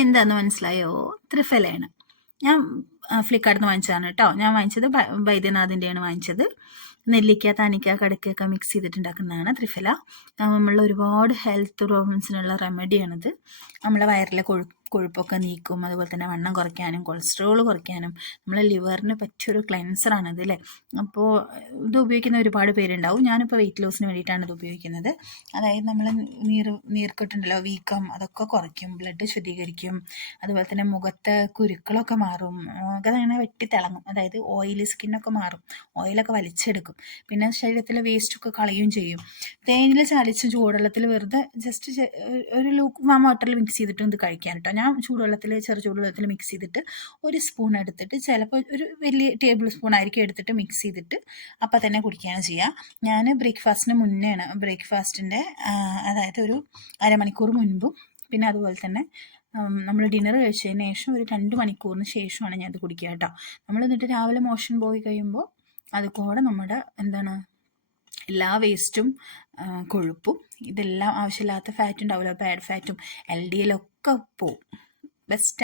എന്താന്ന് മനസ്സിലായോ? ത്രിഫലയാണ്. ഞാൻ ഫ്ലിപ്കാർട്ടിൽ നിന്ന് വാങ്ങിച്ചതാണ് കേട്ടോ. ഞാൻ വാങ്ങിച്ചത് വൈദ്യനാഥിൻ്റെയാണ് വാങ്ങിച്ചത്. നെല്ലിക്ക, താനിക്ക, കടുക്കൊക്കെ മിക്സ് ചെയ്തിട്ടുണ്ടാക്കുന്നതാണ് ത്രിഫല. നമ്മളുടെ ഒരുപാട് ഹെൽത്ത് പ്രോബ്ലംസിനുള്ള റെമഡിയാണിത്. നമ്മളെ വയറിലെ കൊഴുപ്പൊക്കെ നീക്കും, അതുപോലെ തന്നെ വണ്ണം കുറയ്ക്കാനും കൊളസ്ട്രോൾ കുറയ്ക്കാനും നമ്മളെ ലിവറിന് പറ്റിയൊരു ക്ലെൻസറാണിത് അല്ലേ. അപ്പോൾ ഇത് ഉപയോഗിക്കുന്ന ഒരുപാട് പേരുണ്ടാവും. ഞാനിപ്പോൾ വെയിറ്റ് ലോസിന് വേണ്ടിയിട്ടാണ് ഇത് ഉപയോഗിക്കുന്നത്. അതായത് നമ്മൾ നീർക്കെട്ടുണ്ടല്ലോ, വീക്കം, അതൊക്കെ കുറയ്ക്കും, ബ്ലഡ് ശുദ്ധീകരിക്കും, അതുപോലെ തന്നെ മുഖത്തെ കുരുക്കളൊക്കെ മാറും, മുഖം അങ്ങനെ വെട്ടിത്തിളങ്ങും, അതായത് ഓയിലി സ്കിന്നൊക്കെ മാറും, ഓയിലൊക്കെ വലിച്ചെടുക്കും, പിന്നെ ശരീരത്തിലെ വേസ്റ്റൊക്കെ കളയുകയും ചെയ്യും. തേനിൽ ചാലിച്ച് ചൂടുവെള്ളത്തിൽ വെറുതെ ജസ്റ്റ് ഒരു ലൂക്ക് വാം വാട്ടറിൽ മിക്സ് ചെയ്തിട്ട് ഇത് കഴിക്കാൻ കേട്ടോ. ഞാൻ ചൂടുവെള്ളത്തിൽ മിക്സ് ചെയ്തിട്ട് ഒരു സ്പൂൺ എടുത്തിട്ട്, ചിലപ്പോൾ ഒരു വലിയ ടേബിൾ സ്പൂൺ ആയിരിക്കും എടുത്തിട്ട് മിക്സ് ചെയ്തിട്ട് അപ്പം തന്നെ കുടിക്കുകയാണ് ചെയ്യുക. ഞാൻ ബ്രേക്ക്ഫാസ്റ്റിന് മുന്നെയാണ്, ബ്രേക്ക്ഫാസ്റ്റിൻ്റെ അതായത് ഒരു അരമണിക്കൂർ മുൻപും, പിന്നെ അതുപോലെ തന്നെ നമ്മൾ ഡിന്നർ കഴിച്ചതിന് ശേഷം ഒരു 2 മണിക്കൂറിന് ശേഷമാണ് ഞാൻ ഇത് കുടിക്കുക കേട്ടോ. നമ്മൾ എന്നിട്ട് രാവിലെ മോഷൻ പോയി കഴിയുമ്പോൾ അതുകൂടെ നമ്മുടെ എല്ലാ വേസ്റ്റും, കൊഴുപ്പും, ഇതെല്ലാം ആവശ്യമില്ലാത്ത ഫാറ്റ് ഉണ്ടാവില്ല, ബാഡ് ഫാറ്റും LDL ഒക്കെ പോവും. ബെസ്റ്റ്.